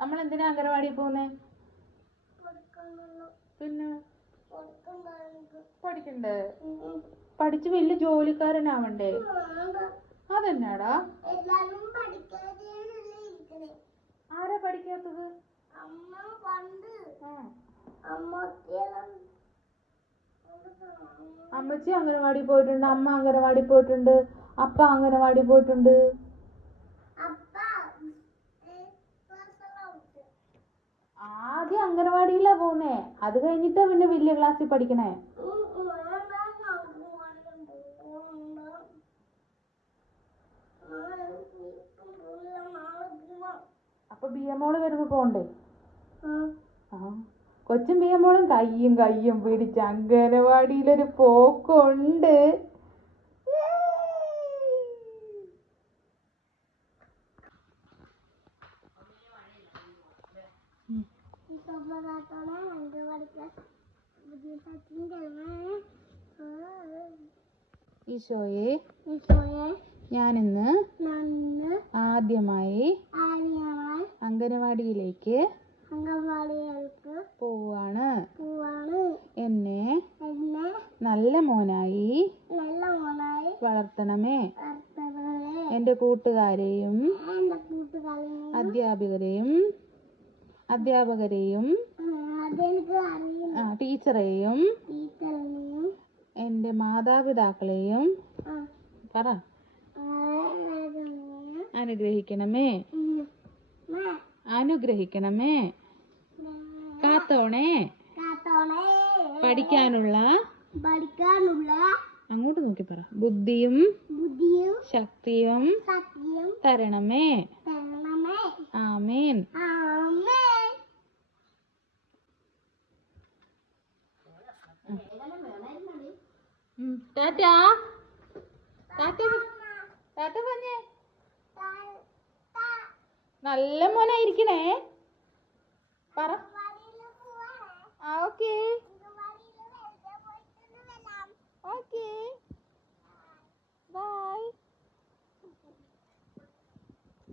നമ്മൾ എന്തിനാ അംഗനവാടി പോകുന്നേ? പിന്നെ പഠിക്കണ്ടേ? പഠിച്ച് വലിയ ജോലിക്കാരനാവണ്ടേ? അതെന്നാടാ? ആരാ പഠിക്കാത്തത്? അമ്മച്ചി അംഗനവാടി പോയിട്ടുണ്ട്, അമ്മ അംഗനവാടി പോയിട്ടുണ്ട്, അപ്പ അംഗനവാടി പോയിട്ടുണ്ട്. ആദ്യം അംഗനവാടിയിലാ പോന്നേ, അത് കഴിഞ്ഞിട്ടാ പിന്നെ വലിയ ക്ലാസ്സിൽ പഠിക്കണേ. അപ്പൊ ബിയമോള് വരുമ്പോ പോണ്ടേ? കൊച്ചും ബിയമോളും കയ്യും കയ്യും പിടിച്ച് അംഗനവാടിയിലൊരു പോക്കുണ്ട്. ഈശോയെ, ഞാനിന്ന് ആദ്യമായി അംഗനവാടിയിലേക്ക് പോവാണ്. എന്നെ നല്ല മോനായി വളർത്തണമേ. എൻ്റെ കൂട്ടുകാരെയും അധ്യാപകരെയും ടീച്ചറെയും എൻ്റെ മാതാപിതാക്കളെയും അനുഗ്രഹിക്കണമേ. കാത്തോണേ. പഠിക്കാനുള്ള അങ്ങോട്ട് നോക്കി പറ. ബുദ്ധിയും ശക്തിയും തരണമേ. ആമേൻ. ടാറ്റാ. ടാറ്റ പറഞ്ഞേ. നല്ല മോനായിരിക്കണേ പറ. ഓക്കേ.